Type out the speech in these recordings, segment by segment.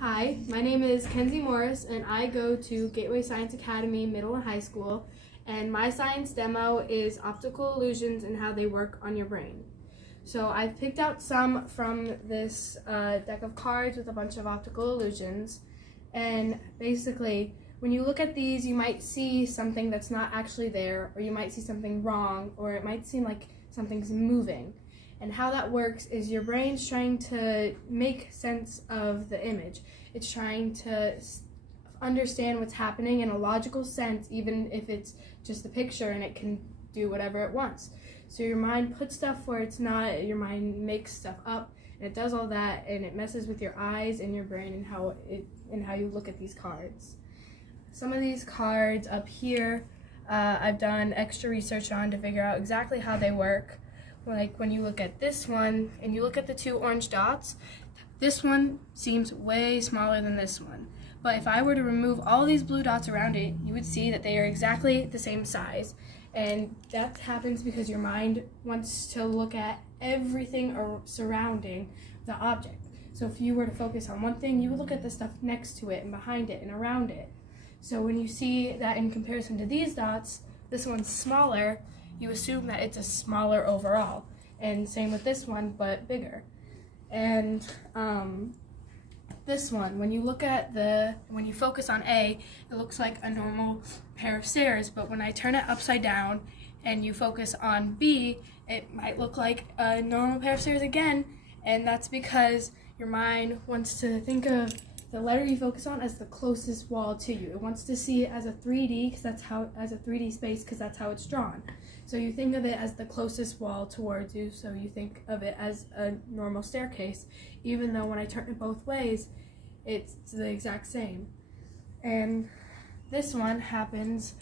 Hi, my name is Kenzie Morris and I go to Gateway Science Academy Middle and High School, and my science demo is optical illusions and how they work on your brain. So I've picked out some from this deck of cards with a bunch of optical illusions, and basically when you look at these you might see something that's not actually there, or you might see something wrong, or it might seem like something's moving. And how that works is your brain's trying to make sense of the image. It's trying to understand what's happening in a logical sense, even if it's just a picture and it can do whatever it wants. So your mind puts stuff where it's not, your mind makes stuff up, and it does all that, and it messes with your eyes and your brain and how you look at these cards. Some of these cards up here, I've done extra research on to figure out exactly how they work. Like when you look at this one and you look at the two orange dots, this one seems way smaller than this one. But if I were to remove all these blue dots around it, you would see that they are exactly the same size. And that happens because your mind wants to look at everything surrounding the object. So if you were to focus on one thing, you would look at the stuff next to it and behind it and around it. So when you see that in comparison to these dots, this one's smaller, you assume that it's a smaller overall, and same with this one, but bigger. And this one, when you focus on A, it looks like a normal pair of stairs, but when I turn it upside down and you focus on B, it might look like a normal pair of stairs again, and that's because your mind wants to think of the letter you focus on as the closest wall to you. It wants to see it as a 3D, as a 3D space, because that's how it's drawn. So you think of it as the closest wall towards you, so you think of it as a normal staircase, even though when I turn it both ways, it's the exact same. And this one happens,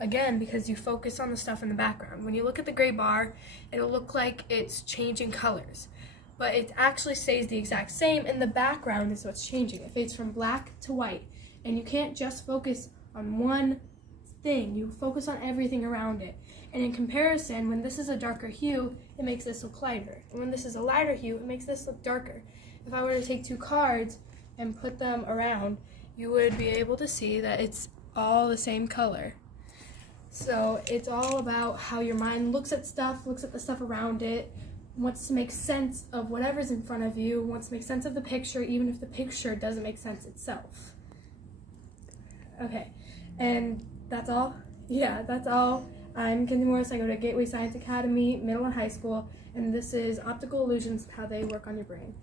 again, because you focus on the stuff in the background. When you look at the gray bar, it'll look like it's changing colors, but it actually stays the exact same, and the background is what's changing. It fades from black to white, and you can't just focus on one thing. You focus on everything around it. And in comparison, when this is a darker hue, it makes this look lighter. And when this is a lighter hue, it makes this look darker. If I were to take two cards and put them around, you would be able to see that it's all the same color. So it's all about how your mind looks at the stuff around it, wants to make sense of whatever's in front of you, wants to make sense of the picture, even if the picture doesn't make sense itself. Okay, and that's all? Yeah, that's all. I'm Kenzie Morris. I go to Gateway Science Academy Middle and High School, and this is Optical Illusions, how they work on your brain.